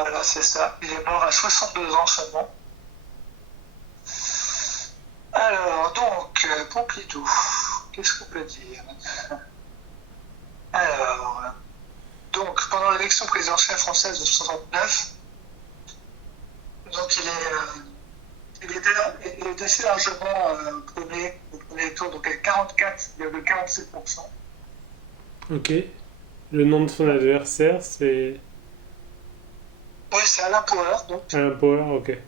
Voilà, c'est ça. Il est mort à 62 ans seulement. Alors, donc, Pompidou, qu'est-ce qu'on peut dire? Alors, donc, pendant l'élection présidentielle française de 69, donc il est assez largement au premier tour, donc à 44,47%. Ok. Le nom de son adversaire, c'est Oui, c'est Alain Poher, donc, Alain Poher, ok.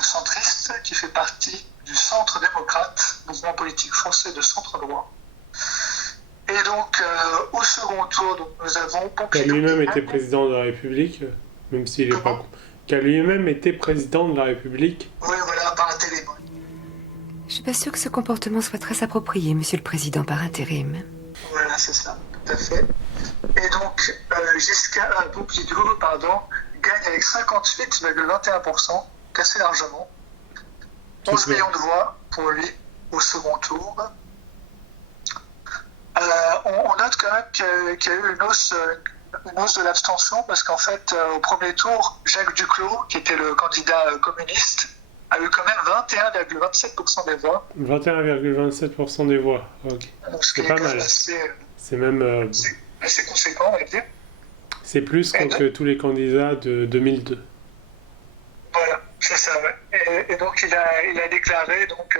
centriste, qui fait partie du Centre démocrate, mouvement politique français de centre droit. Et donc, au second tour, donc, nous avons Qui a Pompidou qui lui-même été gagne. président de la République, même s'il n'est pas... Comment? Qui a lui-même été président de la République. Oui, voilà, par intérim. Je suis pas sûre que ce comportement soit très approprié, Monsieur le Président, par intérim. Voilà, c'est ça, tout à fait. Et donc, Pompidou, pardon, gagne avec 58,21%, assez largement. 11 Super. millions de voix pour lui au second tour. On note quand même qu'il y a eu une hausse de l'abstention parce qu'en fait, au premier tour, Jacques Duclos, qui était le candidat communiste, a eu quand même 21,27% des voix. 21,27% des voix. Ok. Donc, ce qui C'est est pas quand même mal. assez, C'est même... assez conséquent, on va dire. c'est plus Et que tous les candidats de 2002. voilà, c'est ça, ouais. Et donc, il a déclaré, donc,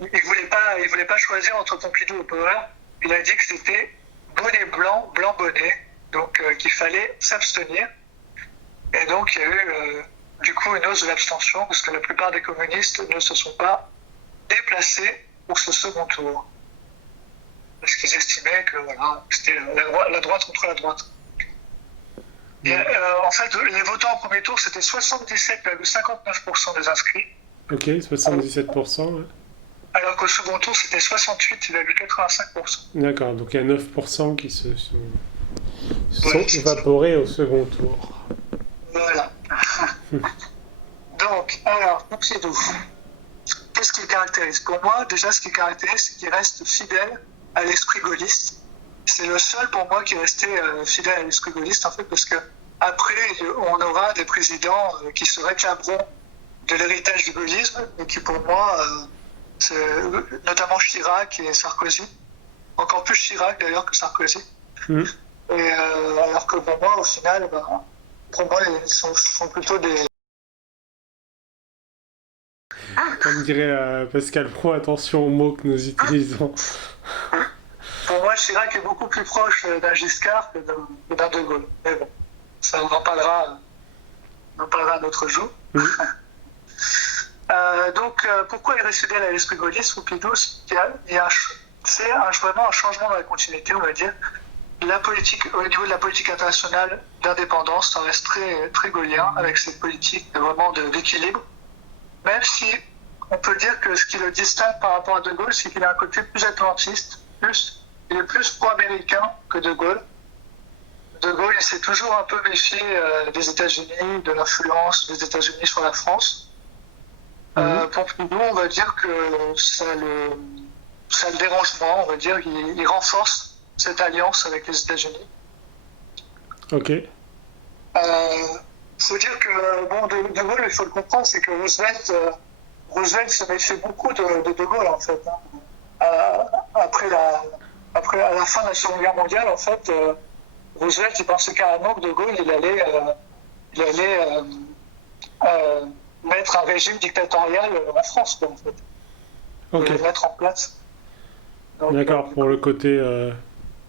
il voulait pas choisir entre Pompidou et Poher. Il a dit que c'était bonnet blanc, blanc bonnet, donc qu'il fallait s'abstenir. Et donc, il y a eu du coup une hausse de l'abstention parce que la plupart des communistes ne se sont pas déplacés pour ce second tour. Parce qu'ils estimaient que voilà, c'était la droite contre la droite. Et, en fait, les votants au premier tour, c'était 77,59% des inscrits. Ok, 77%. Ouais. Alors qu'au second tour, c'était 68,85%. D'accord, donc il y a 9% qui se sont Voilà, évaporés au second tour. voilà. Donc, alors, Pompidou, qu'est-ce qui le caractérise? Pour moi, déjà, ce qui le caractérise, c'est qu'il reste fidèle à l'esprit gaulliste. C'est le seul, pour moi, qui est resté fidèle à l'esprit gaulliste, en fait, parce que après, on aura des présidents qui se réclameront de l'héritage du gaullisme, et qui, pour moi, c'est notamment Chirac et Sarkozy. Encore plus Chirac, d'ailleurs, que Sarkozy. Mmh. Et alors que pour moi, au final, pour moi, ils sont plutôt des... Comme dirait Pascal Pro, attention aux mots que nous utilisons. Pour moi, Chirac est beaucoup plus proche d'un Giscard que d'un De Gaulle. Mais bon, ça, on en parlera un autre jour. Mmh. Donc, pourquoi il reste fidèle à l'esprit gaulliste, Pompidou? C'est vraiment un changement dans la continuité, on va dire. Au niveau de la politique internationale d'indépendance, ça reste très, très gaullien, avec cette politique vraiment d'équilibre. Même si on peut dire que ce qui le distingue par rapport à De Gaulle, c'est qu'il a un côté plus atlantiste, il est plus pro-américain que De Gaulle. De Gaulle, il s'est toujours un peu méfié des États-Unis, de l'influence des États-Unis sur la France. Pompidou, on va dire que ça le dérange moins, on va dire, il renforce cette alliance avec les États-Unis. Ok. Faut dire que, bon, de Gaulle, il faut le comprendre, c'est que Roosevelt se méfiait beaucoup de Gaulle, en fait. À la fin de la Seconde Guerre mondiale, en fait, Roosevelt, il pensait carrément que de Gaulle, il allait mettre un régime dictatorial en France, quoi, en fait. Ok. Le mettre en place. Donc, d'accord, pour le côté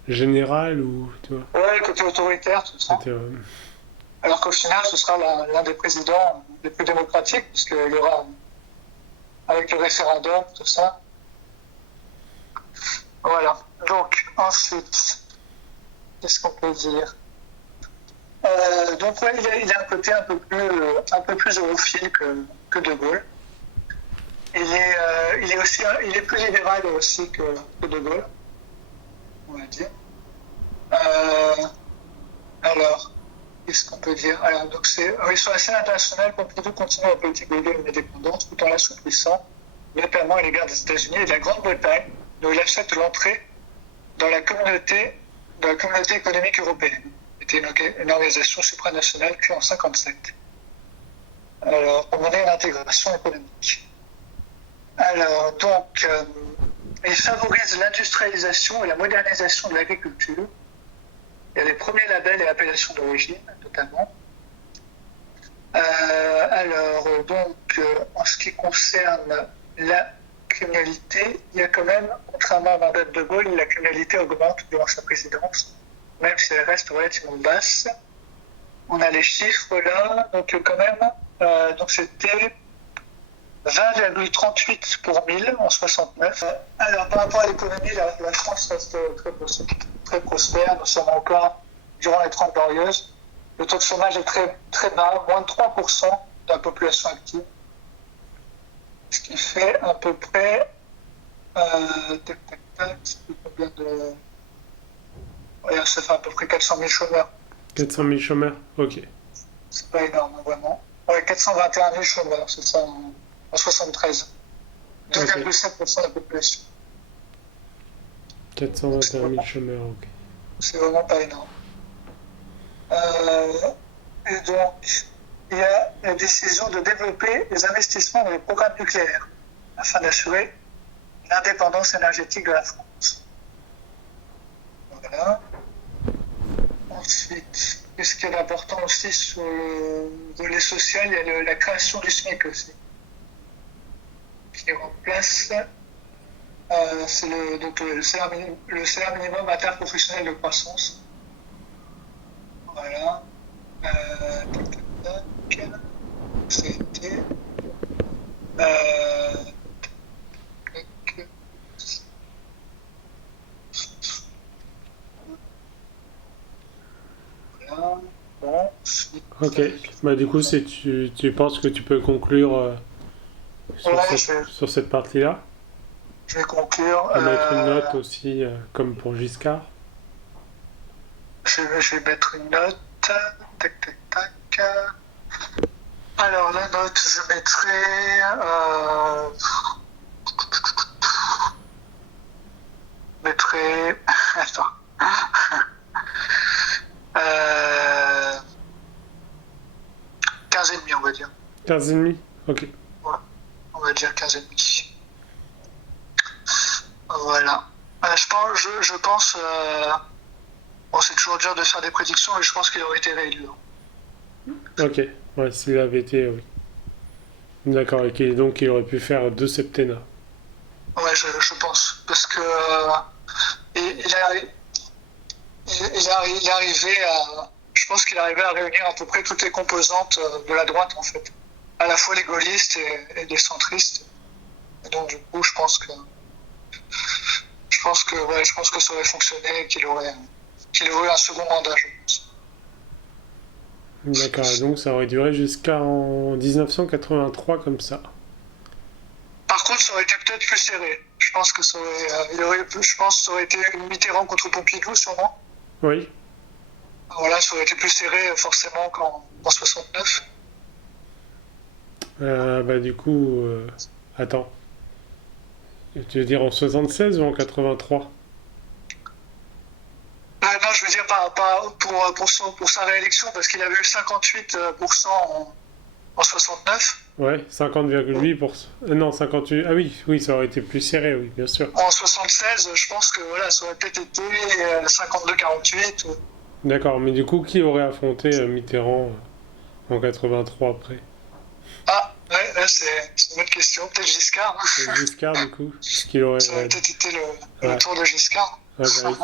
général ou tu vois. Ouais, le côté autoritaire, tout ça. Alors qu'au final, ce sera l'un des présidents les plus démocratiques, puisqu'il y aura, avec le référendum, tout ça. Voilà. Donc, ensuite, qu'est-ce qu'on peut dire? Donc, ouais, il a un côté un peu plus europhile que De Gaulle. Il est plus libéral aussi que De Gaulle, on va dire. Alors, qu'est-ce qu'on peut dire? Alors, donc sur la scène internationale, Pompidou continue la politique de l'indépendance tout en l'assouplissant, notamment à l'égard des États-Unis et de la Grande-Bretagne, dont il accepte l'entrée dans la communauté économique européenne, c'était une organisation supranationale créée en 1957. Alors, pour mener l'intégration économique. Alors, donc, il favorise l'industrialisation et la modernisation de l'agriculture. Il y a les premiers labels et appellations d'origine, notamment. En ce qui concerne la criminalité, il y a quand même, contrairement à Mandela de Gaulle, la criminalité augmente durant sa présidence, même si elle reste relativement basse. On a les chiffres là, donc quand même, donc c'était 20,38 pour 1000 en 69. Alors par rapport à l'économie, la France reste très prospère, nous sommes encore durant les 30 glorieuses. Le taux de chômage est très, très bas, moins de 3% de la population active. Ce qui fait à peu près. Combien de. Ouais, ça fait à peu près 400 000 chômeurs. 400 000 chômeurs, ok. C'est pas énorme, vraiment. Ouais, 421 000 chômeurs, c'est ça, en 73. 2,7% de la population. 421 000 chômeurs, ok. C'est vraiment pas énorme. Et donc, il y a la décision de développer les investissements dans les programmes nucléaires afin d'assurer l'indépendance énergétique de la France. Voilà. Ensuite, ce qui est important aussi sur le volet social, il y a la création du SMIC aussi, qui remplace c'est le salaire minimum interprofessionnel de croissance. Voilà. C'était. Voilà. Bon. Ok, bah du coup tu penses que tu peux conclure sur cette partie-là? Je vais conclure. Et mettre une note aussi, comme pour Giscard. Je vais mettre une note. Tac, tac, tac. Alors, la note, je mettrai. Attends. 15,5, on va dire. 15,5? Ok. Ouais, on va dire 15,5. Voilà. Je pense. Bon, c'est toujours dur de faire des prédictions, mais je pense qu'il aurait été réélu. Ok, ouais, s'il avait été, oui. D'accord, et donc il aurait pu faire 2 septennats. Ouais, je pense. Parce que il arrivait à. Je pense qu'il arrivait à réunir à peu près toutes les composantes de la droite, en fait. À la fois les gaullistes et les centristes. Et donc, du coup, je pense que ça aurait fonctionné et qu'il aurait eu un second mandat, je pense. D'accord, et donc ça aurait duré jusqu'en 1983 comme ça. Par contre, ça aurait été peut-être plus serré. Je pense que ça aurait été Mitterrand contre Pompidou, sûrement. Oui. Voilà, ça aurait été plus serré forcément qu'en 69. Bah du coup, attends. Tu veux dire en 76 ou en 83? Non, je veux dire pour sa réélection, parce qu'il avait eu 58% en 69. Ouais, 50,8%. Non, 58. Ah oui, ça aurait été plus serré, oui, bien sûr. En 76, je pense que voilà, ça aurait peut-être été 52-48. D'accord, mais du coup, qui aurait affronté Mitterrand en 83 après? Ah, ouais, là, c'est une bonne question. Peut-être Giscard. Giscard, du coup, ce qu'il aurait. Ça aurait peut-être été le tour de Giscard. Ah, bah oui.